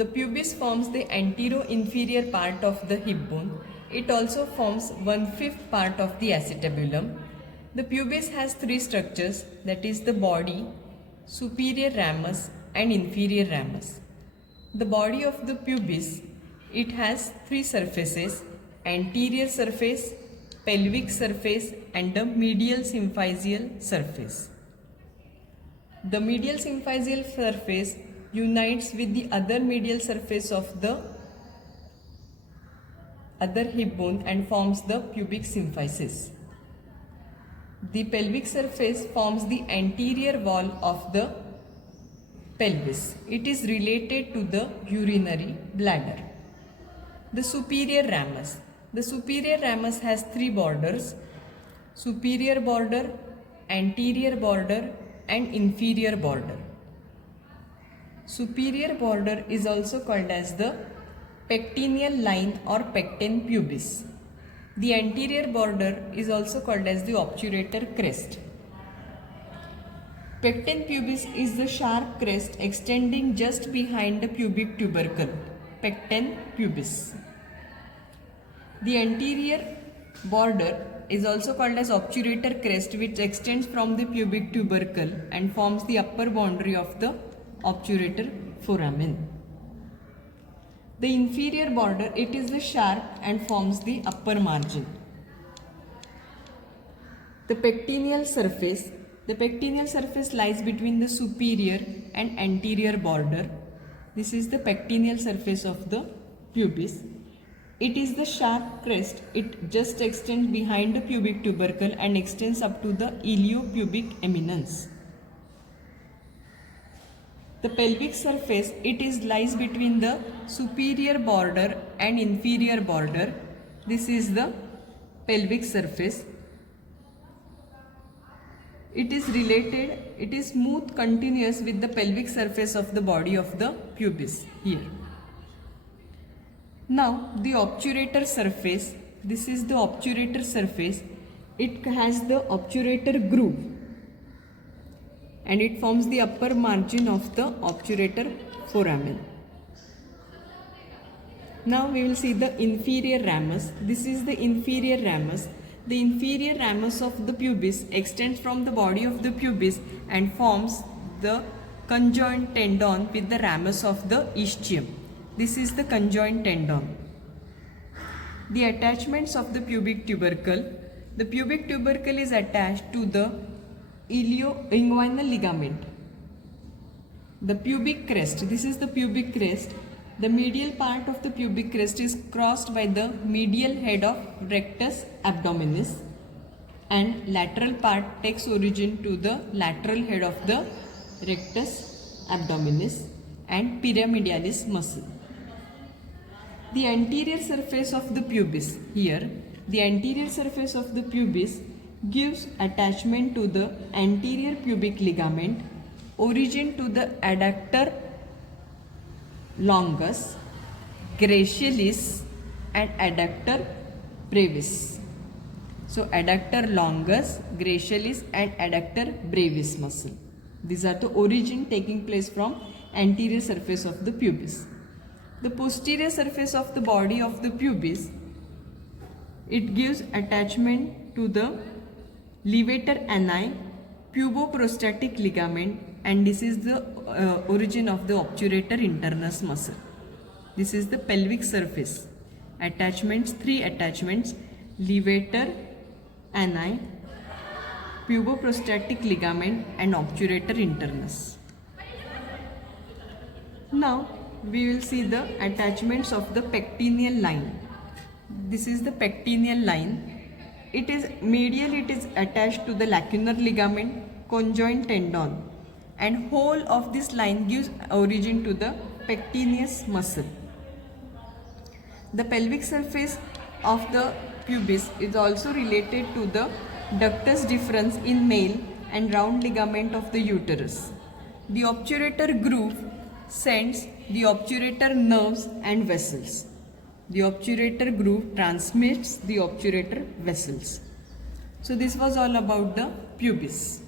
The pubis forms the antero-inferior part of the hip bone. It also forms 1/5 part of the acetabulum. The pubis has three structures, that is the body, superior ramus and inferior ramus. The body of the pubis, it has three surfaces: anterior surface, pelvic surface and the medial symphysial surface. The medial symphysial surface unites with the other medial surface of the other hip bone and forms the pubic symphysis. The pelvic surface forms the anterior wall of the pelvis. It is related to the urinary bladder. The superior ramus. The superior ramus has three borders: superior border, anterior border and inferior border. Superior border is also called as the pectineal line or pecten pubis. The anterior border is also called as the obturator crest. Pecten pubis is the sharp crest extending just behind the pubic tubercle. Pecten pubis. The anterior border is also called as obturator crest, which extends from the pubic tubercle and forms the upper boundary of the obturator foramen. The inferior border, it is the sharp and forms the upper margin. The pectineal surface. The pectineal surface lies between the superior and anterior border. This is the pectineal surface of the pubis. It is the sharp crest. It just extends behind the pubic tubercle and extends up to the iliopubic eminence. The pelvic surface, it is lies between the superior border and inferior border. This is the pelvic surface. It is related, it is smooth continuous with the pelvic surface of the body of the pubis here. Now the obturator surface, this is the obturator surface. It has the obturator groove and it forms the upper margin of the obturator foramen. Now we will see the inferior ramus. This is the inferior ramus. The inferior ramus of the pubis extends from the body of the pubis and forms the conjoint tendon with the ramus of the ischium. This is the conjoint tendon. The attachments of the pubic tubercle. The pubic tubercle is attached to the ilioinguinal ligament. The pubic crest. This is the pubic crest. The medial part of the pubic crest is crossed by the medial head of rectus abdominis, and lateral part takes origin to the lateral head of the rectus abdominis and pyramidalis muscle. The anterior surface of the pubis. Here, the anterior surface of the pubis gives attachment to the anterior pubic ligament, origin to the adductor longus, gracilis and adductor brevis. So adductor longus, gracilis and adductor brevis muscle. These are the origin taking place from anterior surface of the pubis. The posterior surface of the body of the pubis, it gives attachment to the levator ani, puboprostatic ligament, and this is the origin of the obturator internus muscle. This is the pelvic surface. Attachments, three attachments: levator ani, puboprostatic ligament and obturator internus. Now we will see the attachments of the pectineal line. This is the pectineal line. It is medial, it is attached to the lacunar ligament, conjoint tendon, and whole of this line gives origin to the pectineus muscle. The pelvic surface of the pubis is also related to the ductus deferens in male and round ligament of the uterus. The obturator groove sends the obturator nerves and vessels. The obturator groove transmits the obturator vessels. So this was all about the pubis.